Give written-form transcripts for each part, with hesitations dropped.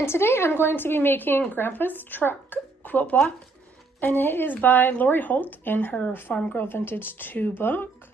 And today I'm going to be making Grandpa's Truck quilt block, and it is by Lori Holt in her Farm Girl Vintage 2 book.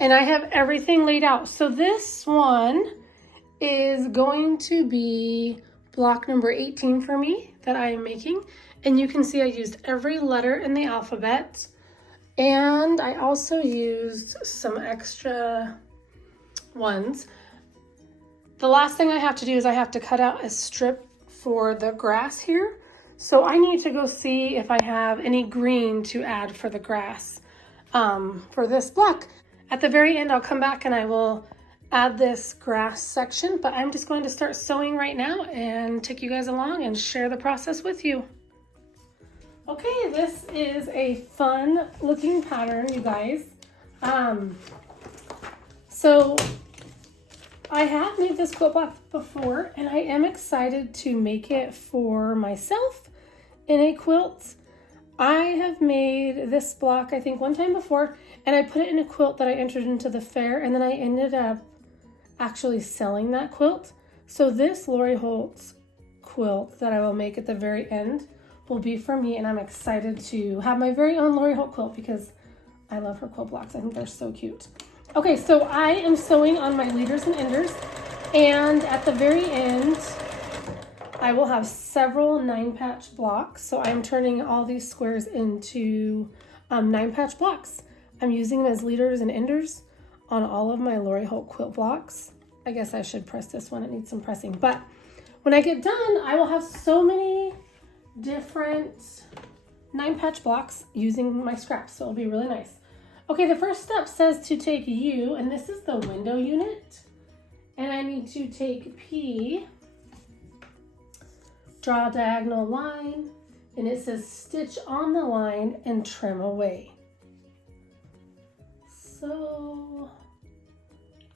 And I have everything laid out. So this one is going to be block number 18 for me that I am making. And you can see I used every letter in the alphabet. And I also used some extra ones. The last thing I have to do is I have to cut out a strip for the grass here. So I need to go see if I have any green to add for the grass for this block. At the very end, I'll come back and I will add this grass section, but I'm just going to start sewing right now and take you guys along and share the process with you. Okay, this is a fun looking pattern, you guys. So I have made this quilt block before, and I am excited to make it for myself in a quilt. I have made this block, I think, one time before, and I put it in a quilt that I entered into the fair, and then I ended up actually selling that quilt. So this Lori Holt quilt that I will make at the very end will be for me, and I'm excited to have my very own Lori Holt quilt because I love her quilt blocks. I think they're so cute. Okay, so I am sewing on my leaders and enders, and at the very end, I will have several 9-patch blocks. So I'm turning all these squares into 9-patch blocks. I'm using them as leaders and enders on all of my Lori Holt quilt blocks. I guess I should press this one, it needs some pressing. But when I get done, I will have so many different 9-patch blocks using my scraps, so it'll be really nice. Okay, the first step says to take U, and this is the window unit. And I need to take P, draw a diagonal line, and it says stitch on the line and trim away. So,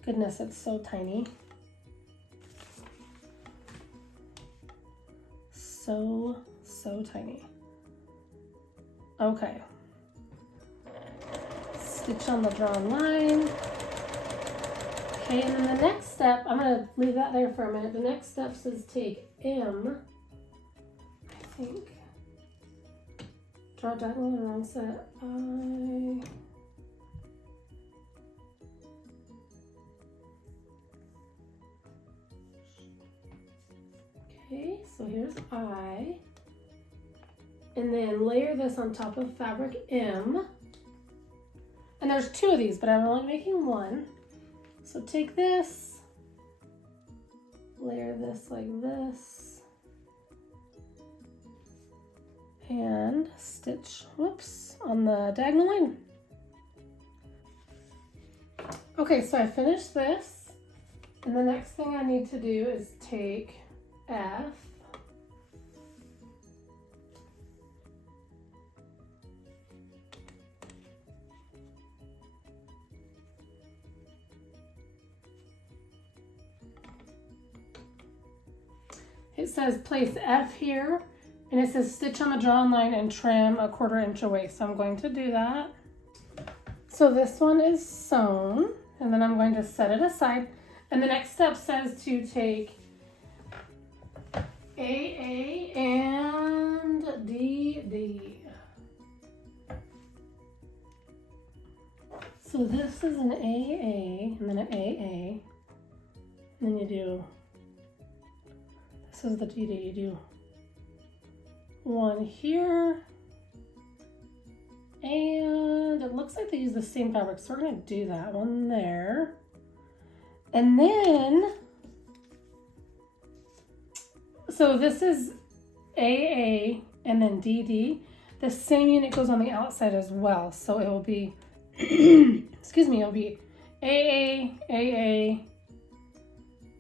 goodness, it's so tiny. So tiny. Okay. Stitch on the drawn line. Okay, and then the next step, I'm going to leave that there for a minute. The next step says take M, I think. Draw diagonal and round set I. Okay, so here's I. And then layer this on top of fabric M. And there's 2 of these, but I'm only making 1. So take this, layer this like this, and stitch, whoops, on the diagonal line. Okay, so I finished this, and the next thing I need to do is take F, it says place F here, and it says stitch on the drawn line and trim a 1/4 inch away. So I'm going to do that. So this one is sewn, and then I'm going to set it aside. And the next step says to take AA and DD. So this is an AA, and then an AA, and then you do, this is the DD, you do 1 here, and it looks like they use the same fabric, so we're going to do that one there. And then, so this is AA and then DD. The same unit goes on the outside as well, so it will be, excuse me, it'll be AA, AA,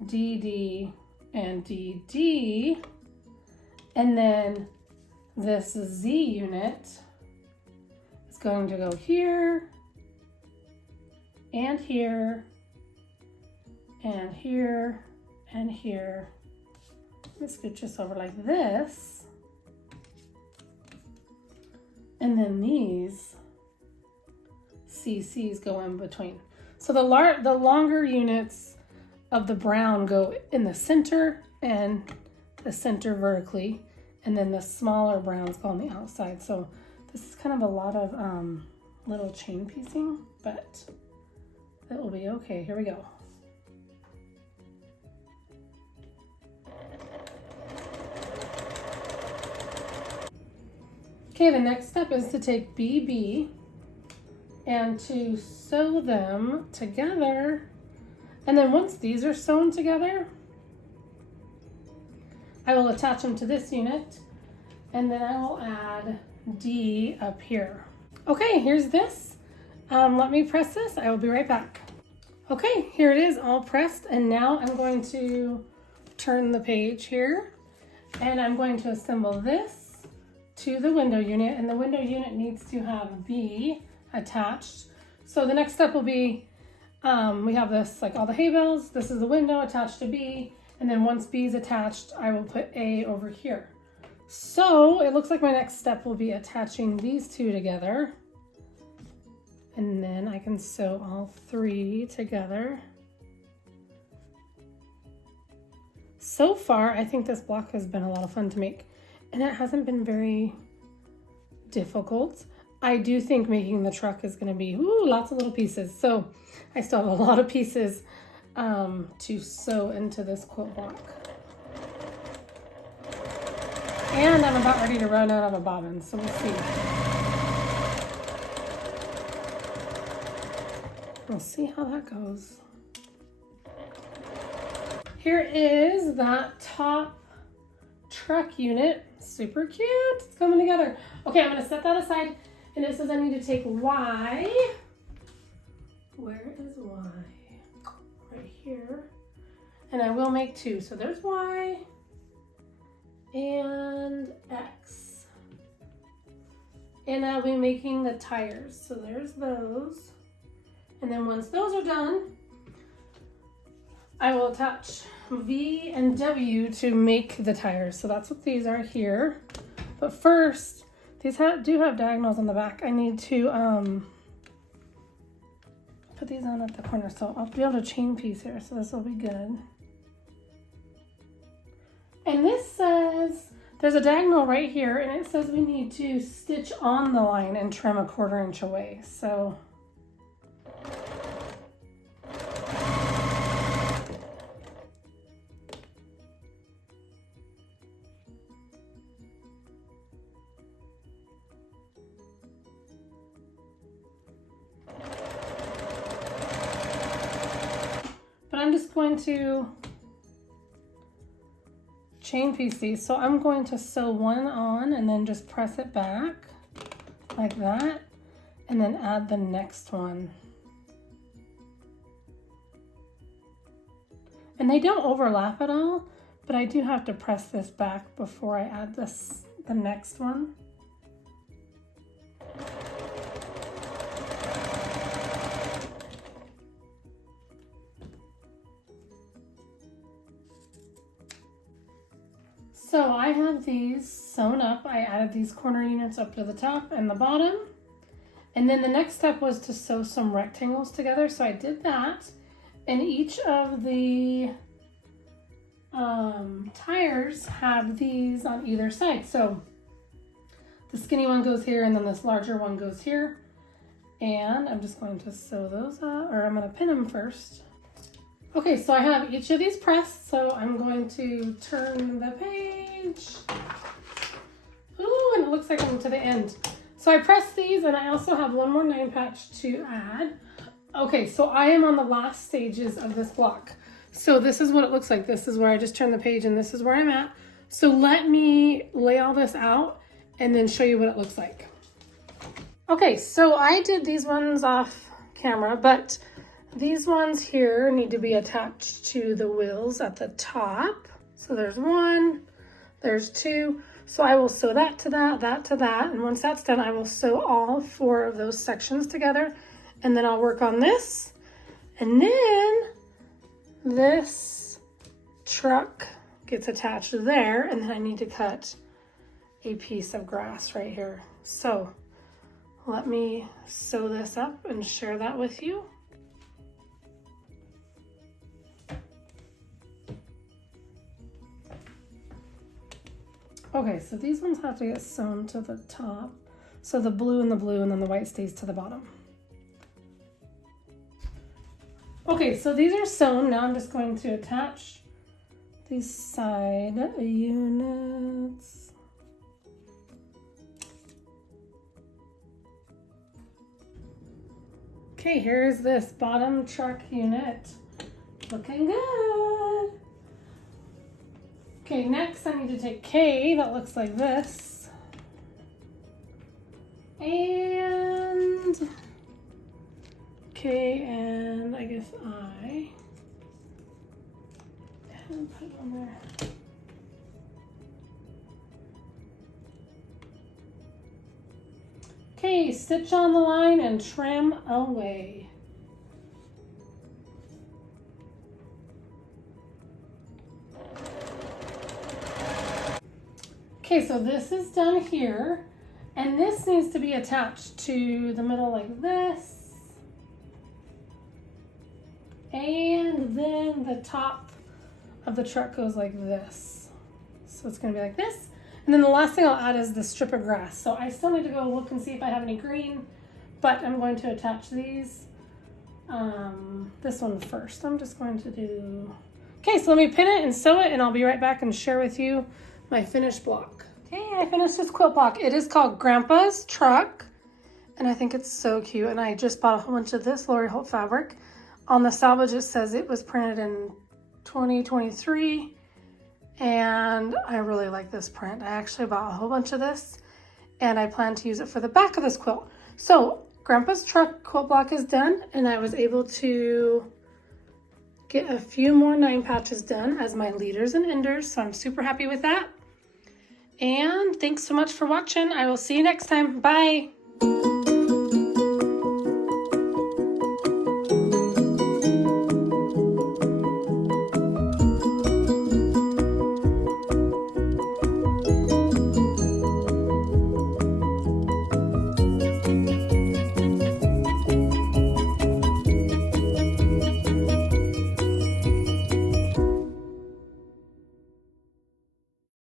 DD, and DD, and then this Z unit is going to go here, and here, and here, and here. Let's scooch this over like this, and then these CCs go in between. So the longer units of the brown go in the center, and the center vertically, and then the smaller browns go on the outside. So this is kind of a lot of little chain piecing, but it will be okay. Here we go. Okay, the next step is to take BB and to sew them together. And then once these are sewn together, I will attach them to this unit, and then I will add D up here. Okay, here's this. Let me press this. I will be right back. Okay, here it is all pressed, and now I'm going to turn the page here, and I'm going to assemble this to the window unit, and the window unit needs to have B attached. So the next step will be, we have this, like all the hay bales, this is the window attached to B, and then once B is attached, I will put A over here. So it looks like my next step will be attaching these two together, and then I can sew all three together. So far, I think this block has been a lot of fun to make, and it hasn't been very difficult. I do think making the truck is going to be lots of little pieces. So I still have a lot of pieces to sew into this quilt block. And I'm about ready to run out of a bobbin, so we'll see. We'll see how that goes. Here is that top truck unit. Super cute. It's coming together. Okay, I'm going to set that aside. And it says I need to take Y. Where is Y? Right here. And I will make two. So there's Y and X. And I'll be making the tires. So there's those. And then once those are done, I will attach V and W to make the tires. So that's what these are here. But first, these do have diagonals on the back. I need to put these on at the corner. So I'll be able to chain piece here. So this will be good. And this says, there's a diagonal right here, and it says we need to stitch on the line and trim 1/4 inch away. So I'm just going to chain piece these. So I'm going to sew one on and then just press it back like that, and then add the next one. And they don't overlap at all, but I do have to press this back before I add the next one. So I have these sewn up. I added these corner units up to the top and the bottom. And then the next step was to sew some rectangles together. So I did that. And each of the tires have these on either side. So the skinny one goes here, and then this larger one goes here. And I'm just going to sew those up, or I'm going to pin them first. Okay, so I have each of these pressed, so I'm going to turn the page. Ooh, and it looks like I'm to the end. So I pressed these, and I also have one more 9 patch to add. Okay, so I am on the last stages of this block. So this is what it looks like. This is where I just turned the page, and this is where I'm at. So let me lay all this out and then show you what it looks like. Okay, so I did these ones off camera, but these ones here need to be attached to the wheels at the top. So there's one, there's two. So I will sew that to that, that to that. And once that's done, I will sew all 4 of those sections together. And then I'll work on this. And then this truck gets attached there. And then I need to cut a piece of grass right here. So let me sew this up and share that with you. Okay, so these ones have to get sewn to the top. So the blue and then the white stays to the bottom. Okay, so these are sewn. Now I'm just going to attach these side units. Okay, here's this bottom truck unit. Looking good. Okay, next I need to take K, that looks like this. And K and I guess I. And put it on there. Okay, stitch on the line and trim away. Okay, so this is done here, and this needs to be attached to the middle like this. And then the top of the truck goes like this. So it's gonna be like this. And then the last thing I'll add is the strip of grass. So I still need to go look and see if I have any green, but I'm going to attach these. This one first. I'm just going to do, okay, so let me pin it and sew it, and I'll be right back and share with you my finished block. Okay, I finished this quilt block. It is called Grandpa's Truck, and I think it's so cute. And I just bought a whole bunch of this Lori Holt fabric. On the salvage, it says it was printed in 2023. And I really like this print. I actually bought a whole bunch of this, and I plan to use it for the back of this quilt. So Grandpa's Truck quilt block is done, and I was able to get a few more 9 patches done as my leaders and enders, so I'm super happy with that. And thanks so much for watching. I will see you next time. Bye.